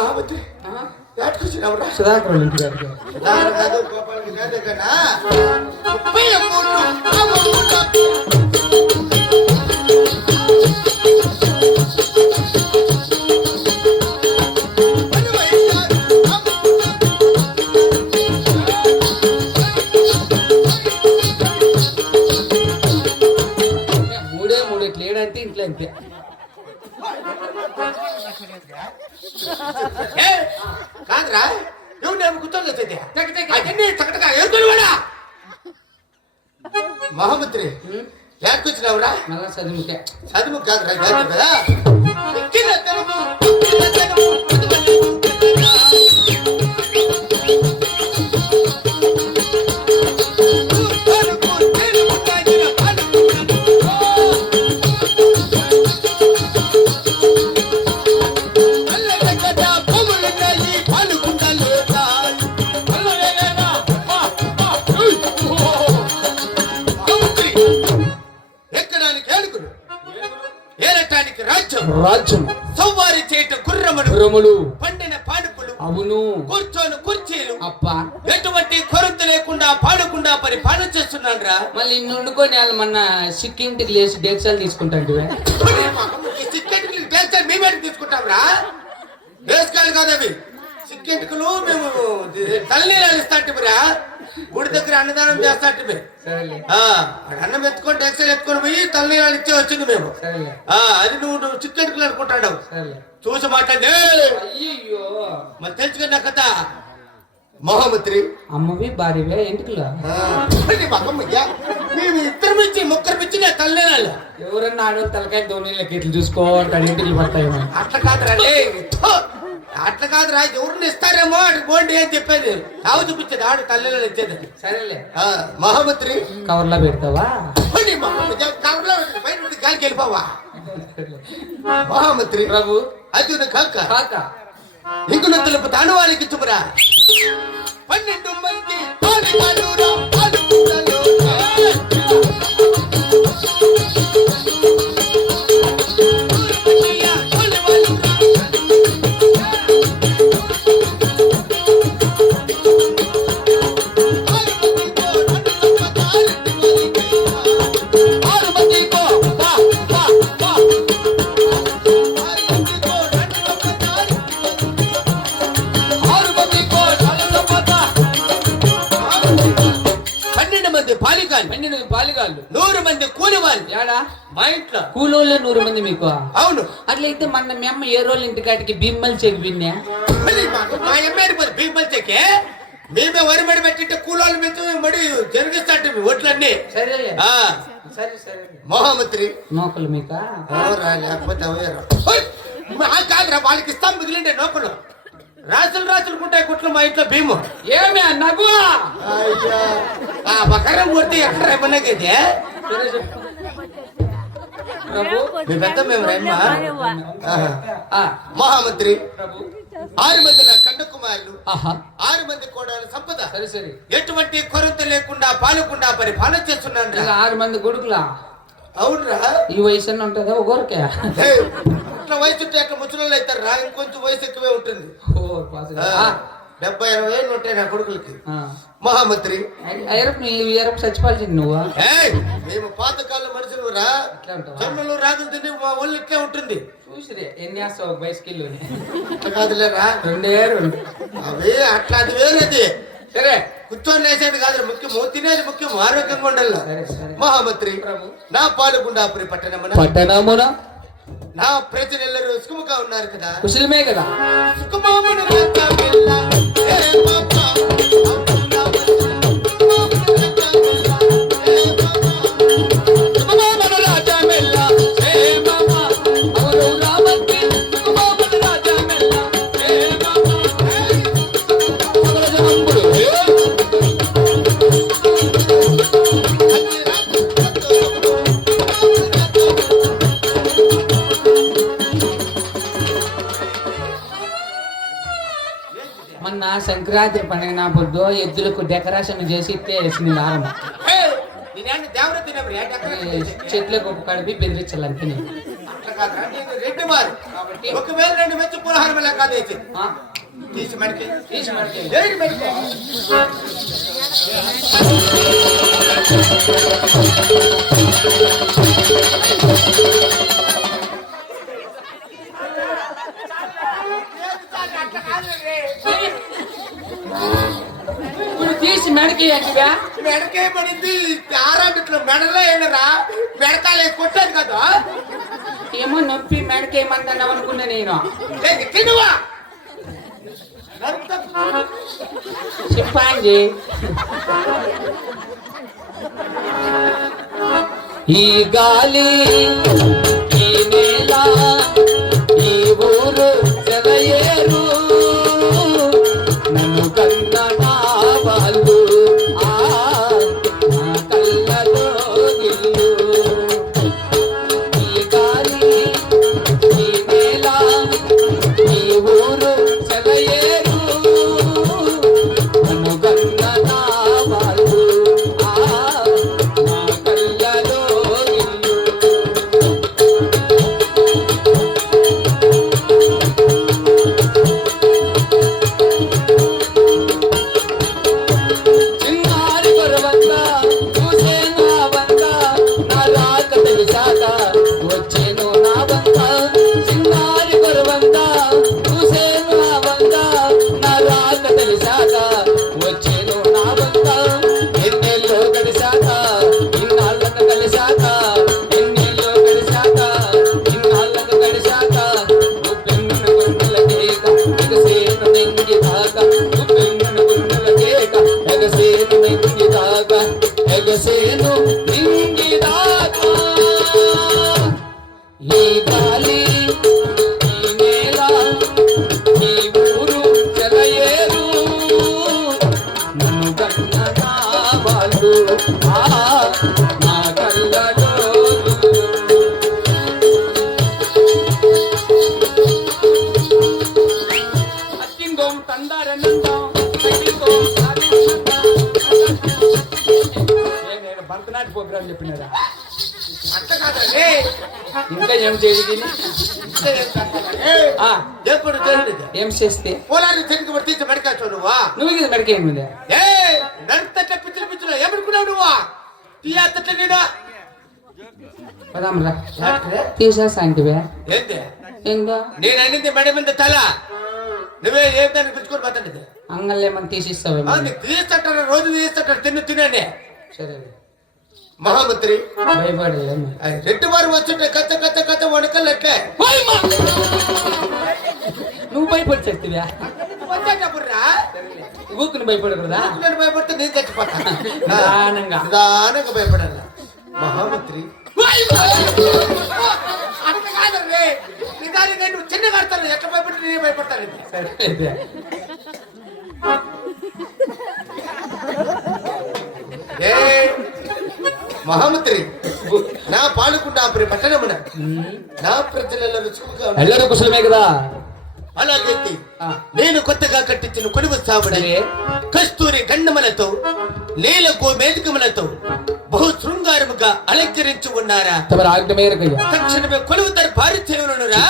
మహామంత్రి ఎట్టుకొచ్చినవరా? సుధాకర్ ఇంటి గారికి. కాదు గోపాలకి కాదన్నా 3 లేడంటే ఇంట్లో అంతే. కాదురా నువ్వు నేను కూర్చోలేదు ఎదుర్కొనివాడా మహామంత్రి ఎట్టుకొచ్చినవరా? మళ్ళా చదువుకే చదువు కాదురా కదా రాజ్యం సౌవారి చేట గుర్రములు పండిన పానుపులు అవును కూర్చొని కుర్చీలు అప్పా ఎటువంటి కొరత లేకుండా పాడకుండా పరిపాలన చేస్తున్నాను రా. మళ్ళీ వండుకొని వాళ్ళు మన సిక్కింటికి లేచి డేక్సాలు తీసుకుంటాంటివే. మేమేంటి తీసుకుంటాం రా? డేస్కాలు కాదు అవి సిక్కింటికలు. మేము తల్లినీళ్ళు ఇస్తాంటివిరా. గుడి దగ్గర అన్నదానం చేస్తాంటివి. అన్నం ఎత్తుకొని డేక్సాలు ఎత్తుకొని పోయి తల్లినీళ్ళు ఇచ్చే వచ్చింది మేము. అది నువ్వు చిక్కెంటుకులు అనుకుంటాడు. చూసి మాట్లాడే అయ్యో మరి తెలుసుకున్నా కదా. మహామంత్రి అమ్మవి భార్యవే ఎంటుకులా మేము ఇద్దరు మించి ముక్కరు మించి నేను తల్లినాళ్ళు. ఎవరన్నా ఆడవాళ్ళు తలకాయ ధోనిలకి ఇట్లు చూసుకోవాలి ఇంటికి పడతాయి. అట్లా కాదురా అట్లా కాదురా. ఎవరిని ఇస్తారేమో అటు పోండి అని చెప్పేది. కావు చూపించేది ఆడు తల్లిలో ఇచ్చేది. సరేలే మహామంత్రి కవర్లో పెడతావా? కవర్లో బయట గాలికి వెళ్ళిపోవా? మహామంత్రి ప్రభు అది కాక కాక ఇంకును తెలుపు తానువారికి చుమరా 12 మంది పాలిగాళ్ళు 100 మంది కూలివాళ్ళు. ఏడా మా ఇంట్లో కూలోళ్ళే 100 మంది మీకు? అవును. అట్లయితే మన మేమ్మ ఏ రోజులు ఇంటికాటికి బిమ్మలు చెవి విన్నా మా ఎమ్మెల్యే బిమ్మలు చెక్కే మేమే వరి మడి పెట్టింటే కూలోళ్ళు మీద మడి జరిగిస్తాంటే ఒట్లన్నీ. సరే సరే సరే మహామంత్రి నోకలు మీక లేకపోతే కాదురా వాళ్ళకి ఇస్తాం మిగిలిండే నోకలు. రాసులు ఉంటాయి కుట్లు మా ఇంట్లో భీము. ఏమే నవ్వు బకరం కొడితే ఎక్కడ రేపన్నకైతే మేము రేమ్మా. మహామంత్రి 6 మంది నా కండ కుమారులు 6 మంది కోడలు సంపద. సరే సరే ఎటువంటి కొరత లేకుండా పాలకుండా పరిపాలన చేస్తున్నాను. 6 మంది కొడుకులా? అవునరా. ఈ వయసు ఉంటుందా ఒకరికే? అట్లా వయసు ఉంటే అట్లా ముసలి అవుతారు రా. ఇంకొంచెం వయసు ఎక్కువే ఉంటుంది. 70-80 ఏళ్ళు ఉంటాయి నా కొడుకులకి. మహామంత్రి చచ్చిపోవాల్సింది నువ్వు. మేము పాతకాల మనుషులు రా. జొన్నలు రాగులు తిని మా ఒళ్ళు ఇట్లే ఉంటుంది. చూసిరే ఎన్ని వేస్తావు బైస్కిల్ అట్లా కాదులేరా. 2 అవి అట్లా అది వేరేది. సరే కూర్చొని లేసేది కాదు ముఖ్యం. తినేది ముఖ్యం. ఆరోగ్యంగా ఉండాలి. మహామంత్రి నా పాలుగుండాపురి పట్టణమున నా ప్రజలెల్లరూ సుఖముగా ఉన్నారు కదా? కుశలమే కదా? సుఖమామును మొన్న సంక్రాంతి పండుగ నా పొద్దు ఎద్దులకు డెకరేషన్ చేసి వేసింది నారమ్మ. చెట్లకు ఒక కడిపి బెదిరించాలి అంతే. ఒకవేళ రెండు మెచ్చు పులహారం ఎలా కాదేసి ఆ, తీసి మనకి తీసి మడికే. ఏడు మెచ్చు ఇప్పుడు తీసి మెడకి ఎట్టుగా మెడకే పడింది ఆరాటిట్లో మెడలో ఏనరా మెడకాలు కొట్టాను కదా ఏమో నొప్పి మెడకేయమంటున్నావు అనుకున్నా నేను. తినువా చెప్పండి. ఈ గాలి ఈ నేల ఈ ఊరు సెలయేరు నన్ను కన్న నా వాళ్ళు ఆ నా కళ్ళలో ఇల్లు. ఈ గాలి ఈ నేల ఈ ఊరు సెలయేరు నన్ను కన్న నా వాళ్ళు ఆ నా కళ్ళలో ఇల్లు. చిన్నారి గొరవంత చూసేను ఆ వంక నా రాక తెలిసాక వచ్చేను నా వంక. చిన్నారి గొరవంత చూసేను ఆ వంక నా రాక తెలిసాక వచ్చేను నా వంక. ఎన్నెల్లో గడిసాక ఇన్నాళ్ళకు కలిసాక ఎన్నెల్లో గడిసాక ఇన్నాళ్ళకు గడిసాక గుప్పెన్నెల గుండెల కేక ఎగసేను నెంగి దాక గుప్పెన్నెల గుండెల కేక ఎగసేను నెంగి దాక ఎగసేను నింగి దాక. ఈ గాలి ఈ నేల ఈ ఊరు సెలయేరు నన్ను కన్న నా వాళ్ళు ఆ నా కళ్ళలో ఇల్లు. అత్తింగోం తందారన్నందాం అత్తింగోం తాగినందాం. నేను భరతనాట్య ప్రోగ్రాం చెప్పినారా? అంత కాదండి ఇంకా ఏం చేయదు ఎప్పుడు చేయండి ఏం చేస్తే పొలాన్ని తిరిగి పడి తీసి మెడకాచు నువ్వా నువ్వు ఇది మెడకేయముందే ఏ నడుతట్ల పిచ్చులు పిచ్చులు ఏమనుకున్నావు నువ్వా తీయత్తట్ల నీడా పదామరా తీసేసా అంటివే ఏంటి ఇంకా నేను అన్నింది మెడ మీద తల నువ్వే ఏ దాన్ని పిచ్చుకొని పోతాండి అంగల్లేమని తీసిస్తావేమో. తీస్తట్టారు రోజు తీస్తట్టారు తినండి సరే మహామంత్రి భయపడేదేమో. రెడ్డి వారు వచ్చుంటే కచ్చ కచ్చ కచ్చ వణకలట్లే నువ్వు భయపడి చెప్తివా వచ్చేటప్పుడురా ఊకుని భయపడకూడదా? నేను భయపడితే నేను చచ్చిపోతాను నిదానంగా. నిదానంగా భయపడాల మహామంత్రి అంత కాదండి నిదానంగా నువ్వు చిన్న కడతాను ఎట్లా భయపడితే నేను భయపడతాను సరే అయితే. ఏ మహామంత్రి నా పాలుకుండా పట్టణమున నా ప్రజలలో రుచుకుగా ఎల్లరూ కుశలమే కదా? అలాగే ఆ. నేను కొత్తగా కట్టించిన కొలువు సావుడని సరే. కస్తూరి గండములతో నీల గోమేధికములతో బహు శృంగారముగా అలంకరించి ఉన్నారా? తమరు ఆజ్ఞ మేరకయ్యా. తక్షణమే కొలువు తన భారీ చేయనురా